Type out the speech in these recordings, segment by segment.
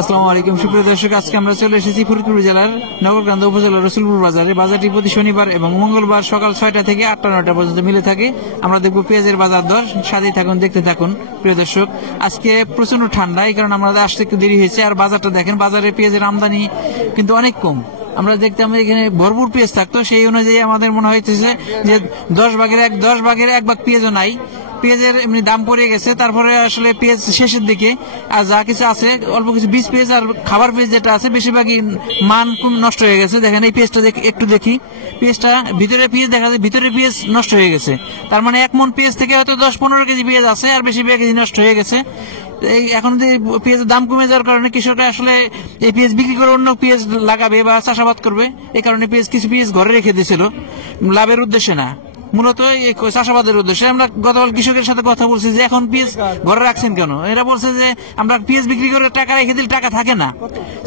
আসসালামু আলাইকুম সুপ্রিয় দর্শক, আজকে আমরা চলে এসেছি ফরিদপুর জেলার নগরকান্দা উপজেলার রসুলপুর বাজারে। বাজারটি প্রতি শনিবার এবং মঙ্গলবার সকাল 6টা থেকে 8টা 9টা পর্যন্ত মিলে থাকে। আমরা দেখবো পেঁয়াজের বাজার দর, সাথেই থাকুন, দেখতে থাকুন। প্রিয় দর্শক, আজকে প্রচন্ড ঠান্ডা, এই কারণে আমাদের আসতে একটু দেরি হয়েছে। আর বাজারটা দেখেন, বাজারে পেঁয়াজের আমদানি কিন্তু অনেক কম। আমরা দেখতাম এখানে ভরপুর পেঁয়াজ থাকতো, সেই অনুযায়ী আমাদের মনে হইতেছে যে 10 ভাগের 1 ভাগ পেঁয়াজও নাই। পেঁয়াজের এমনি দাম পড়ে গেছে। তারপরে আসলে পেঁয়াজ শেষের দিকে, আর যা কিছু আছে অল্প কিছু বীজ পেঁয়াজ আর খাবার পেঁয়াজ যেটা আছে বেশিরভাগই মান খুব নষ্ট হয়ে গেছে। দেখেন এই পেঁয়াজটা একটু দেখি, পেঁয়াজটা ভিতরে পেঁয়াজ দেখা যায়, ভিতরে পেঁয়াজ নষ্ট হয়ে গেছে। তার মানে 1 মণ পেঁয়াজ থেকে হয়তো 10-15 কেজি পেঁয়াজ আছে, আর বেশিরভাগ কেজি নষ্ট হয়ে গেছে। এই এখন যে পেঁয়াজের দাম কমে যাওয়ার কারণে কৃষকরা আসলে এই পেঁয়াজ বিক্রি করে অন্য পেঁয়াজ লাগাবে বা চাষাবাদ করবে। এই কারণে কিছু পেঁয়াজ ঘরে রেখে দিয়েছিল, লাভের উদ্দেশ্যে না, মূলত এই চাষাবাদের উদ্দেশ্যে। আমরা গতকাল কৃষকের সাথে কথা বলছি যে এখন পেঁয়াজ ঘরে রাখছেন কেন। এরা বলছে যে আমরা পেঁয়াজ বিক্রি করে টাকা রেখে দিলে টাকা থাকে না,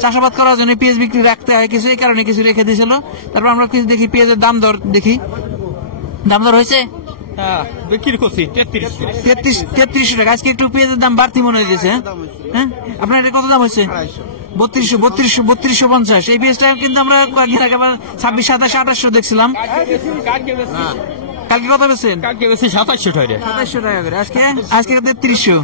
চাষাবাদ করার জন্য পেঁয়াজ বিক্রি রাখতে হয় কিছু, এই কারণে কিছু রেখে দিয়েছিল। তারপর আমরা কিছু দেখি পেঁয়াজের দাম দর দেখি, দাম দর হয়েছে বিক্রি করছি 3300 টাকা। আজকে একটু পেঁয়াজের দাম বাড়তি মনে হয়েছে। হ্যাঁ, আপনার এটা কত দাম হয়েছে? 3250। এই পেঁয়াজটা কিন্তু আমরা কয়েকদিন আগে 26, 27, 2800 দেখছিলাম। কালকে কত বেছেন? কালকে বেশি 2700 টাকা। 2700 টাকা করে। আজকে 3300।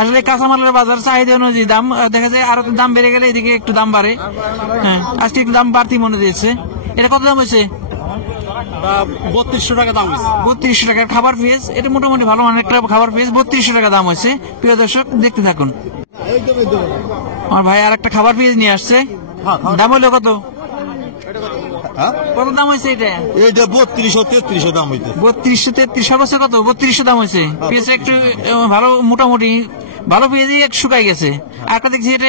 আসলে কাঁচামালের বাজার চাহিদা অনুযায়ী দাম দেখা যায়, আরো দাম বেড়ে গেলে এদিকে একটু দাম বাড়ে। হ্যাঁ, আজকে একটু দাম বাড়তি মনে দিয়েছে। এটা কত দাম হয়েছে? 3200 টাকা দাম হয়েছে। 3200 টাকার খাবার পেঁয়াজ, এটা মোটামুটি ভালো মানের একটা খাবার পেঁয়াজ। 3200 টাকা দাম হয়েছে। প্রিয় দর্শক, দেখতে থাকুন। আমার ভাই আর একটা খাবার পেঁয়াজ নিয়ে আসছে। দাম হলো কত? কত দাম হয়েছে এটা? এইটা 3200-3300 দাম হইছে। 3200-3300 সর্বোচ্চ কত? 3200 দাম হয়েছে। পেঁয়াজ একটু ভালো, মোটামুটি ভালো পেঁয়াজই একটু শুকাই গেছে। আর একটা দেখছি এটা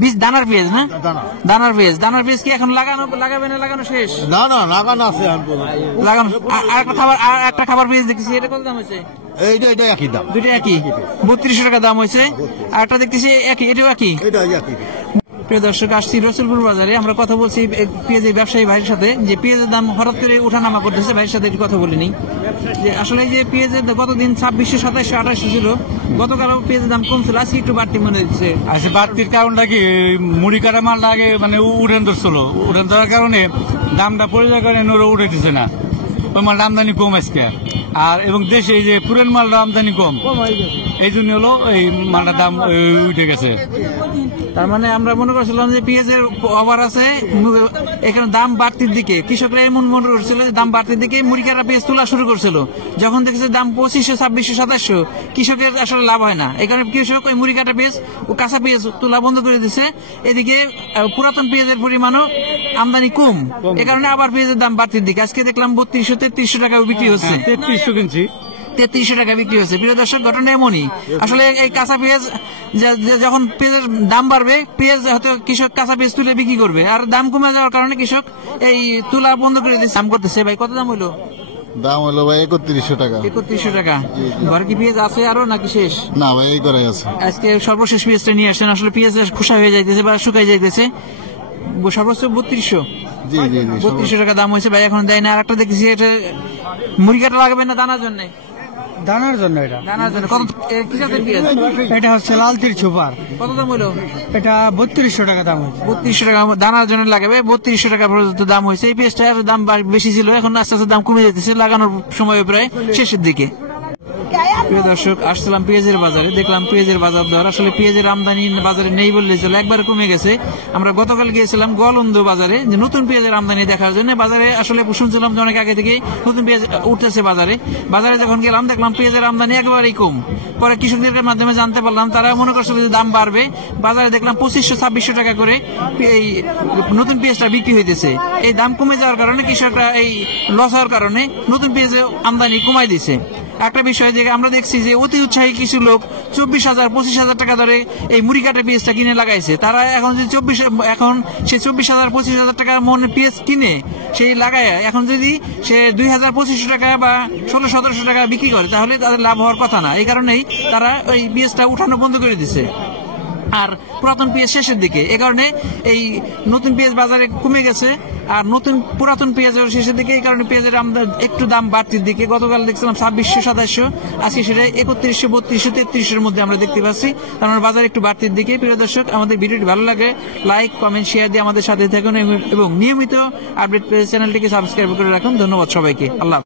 বীজ দানার পেঁয়াজ, না দানার পেঁয়াজ কি এখন লাগাবে না লাগানো শেষ? না লাগানো আছে লাগানো। আর একটা খাবার পেঁয়াজ দেখছি, এটা কত দাম হয়েছে? এইটা একই দাম, দুটো একই, 3200 টাকা দাম হয়েছে। আর একটা দেখতেছি একই, এটাও একই। প্রিয় দর্শক, আসছি রসুলপুর বাজারে। আমরা কথা বলছি পেঁয়াজের ব্যবসায়ী ভাইয়ের সাথে, যে পেঁয়াজের দাম হঠাৎ করে ওঠানামা করতেছে। ভাইয়ের সাথে একটু কথা বলিনি যে আসলে যে পেঁয়াজের গতদিন 2600, 2700, 2800 ছিল, গতকালও পেঁয়াজের দাম কম ছিল, আজকে একটু বাড়তি মনে হচ্ছে। আচ্ছা, বাড়তির কারণটা কি? মুড়ি কাটা মালটা আগে মানে উড়ান ধরছিল, উড়ান ধরার কারণে দামটা পড়ে যাওয়ার কারণে ওরা উঠেছে না, ওই মালটা আমদানি কম আজকে। আর এবং দেশে এই যে পুরান মালটা আমদানি কম, এই জন্য হলো এই মালটার দাম উঠে গেছে। তার মানে আমরা মনে করছিলাম যে পেঁয়াজের অভার আছে, এখানে দাম বাড়তির দিকে, কৃষকরা এমন মনে করছিল যে দাম বাড়তির দিকে মুড়ি কাটা পেঁয়াজ তোলা শুরু করছিল। যখন দেখছে দাম 2500, 2600, 2700, কৃষকের আসলে লাভ হয় না। এই কারণে কৃষক ওই মুড়ি কাটা পেঁয়াজ ও কাঁচা পেঁয়াজ তোলা বন্ধ করে দিচ্ছে। এদিকে পুরাতন পেঁয়াজের পরিমাণও আমদানি কম, এ কারণে আবার পেঁয়াজের দাম বাড়তির দিকে। আজকে দেখলাম 3200-3300 টাকাও বিক্রি হচ্ছে। 3300 কিনছি, 3300 টাকা বিক্রি হচ্ছে। প্রিয় দর্শক, ঘটনা এমনই। আসলে এই কাঁচা পেঁয়াজ যখন পেঁয়াজের দাম বাড়বে, পেঁয়াজ হয়তো কৃষক কাঁচা পেঁয়াজ তুলে বিক্রি করবে, আর দাম কমে যাওয়ার কারণে কৃষক এই তুলা বন্ধ করে দিচ্ছে, দাম করতেছে। ভাই কত দাম হলো? দাম হলো ভাই 3100 টাকা। 3100 টাকা। ঘরে কি পেঁয়াজ আছে আরো নাকি শেষ? না ভাই, এই করে আছে। আজকে সর্বশেষ পেঁয়াজটা নিয়ে আসেন। আসলে পেঁয়াজ খোসা হয়ে যাইতেছে বা শুকাই যাইতেছে। সর্বোচ্চ 3200। জি 3200 টাকা দাম হয়েছে ভাই, এখন দেয় না। আর একটা দেখছি, এটা মুড়ি কাটা লাগবে না দানার জন্য? দানার জন্য। দানার জন্য। কত কি জাতের পেঁয়াজ? এটা হচ্ছে লালতির সুপার। কত দাম হলো? এটা 3200 টাকা দাম হয়েছে। 3200 টাকা দানার জন্য লাগাবে, 3200 টাকা পর্যন্ত দাম হয়েছে। এই পেঁয়াজটার দাম বেশি ছিল, এখন আস্তে আস্তে দাম কমে যেতেছে, লাগানোর সময় প্রায় শেষের দিকে। প্রিয় দর্শক, আসছিলাম পেঁয়াজের বাজারে, দেখলাম পেঁয়াজের বাজার দর আসলে পেঁয়াজের আমদানি বাজারে নেই বললে চলে, একবার কমে গেছে। আমরা গতকাল গিয়েছিলাম গোয়ালন্দ বাজারে যে নতুন পেঁয়াজের আমদানি দেখার জন্য। বাজারে আসলে শুনছিলাম যে অনেক আগে থেকে নতুন পেঁয়াজ উঠতেছে বাজারে। যখন গেলাম দেখলাম পেঁয়াজের আমদানি একেবারেই কম। পরে কৃষকদের মাধ্যমে জানতে পারলাম, তারা মনে করছিল যে দাম বাড়বে। বাজারে দেখলাম 2500-2600 টাকা করে এই নতুন পেঁয়াজটা বিক্রি হইতেছে। এই দাম কমে যাওয়ার কারণে কৃষকরা এই লস হওয়ার কারণে নতুন পেঁয়াজের আমদানি কমাই দিছে। একটা বিষয় যে আমরা দেখছি যে অতি উৎসাহী কিছু লোক 24,000-25,000 টাকা ধরে এই মুড়ি কাটা পেঁয়াজটা কিনে লাগাইছে। তারা এখন যে 24,000-25,000 টাকা মনে পেঁয়াজ কিনে সেই লাগায়, এখন যদি সে 2,000-2500 টাকা বা 1600-1700 টাকা বিক্রি করে, তাহলে তাদের লাভ হওয়ার কথা না। এই কারণেই তারা ওই পেঁয়াজটা উঠানো বন্ধ করে দিছে। আর পুরাতন পেঁয়াজ শেষের দিকে, এ কারণে এই নতুন পেঁয়াজ বাজারে কমে গেছে আর পুরাতন পেঁয়াজের শেষের দিকে, এই কারণে পেঁয়াজের আমরা একটু দাম বাড়তির দিকে। গতকাল দেখছিলাম 2600-2700, আজকে সেটা 3100-3200-3300 মধ্যে আমরা দেখতে পাচ্ছি। তার মানে বাজার একটু বাড়তির দিকে। প্রিয় দর্শক, আমাদের ভিডিওটি ভালো লাগে লাইক কমেন্ট শেয়ার দিয়ে আমাদের সাথে থাকুন এবং নিয়মিত আপডেট পেজ চ্যানেলটিকে সাবস্ক্রাইব করে রাখুন। ধন্যবাদ সবাইকে। আল্লাহ।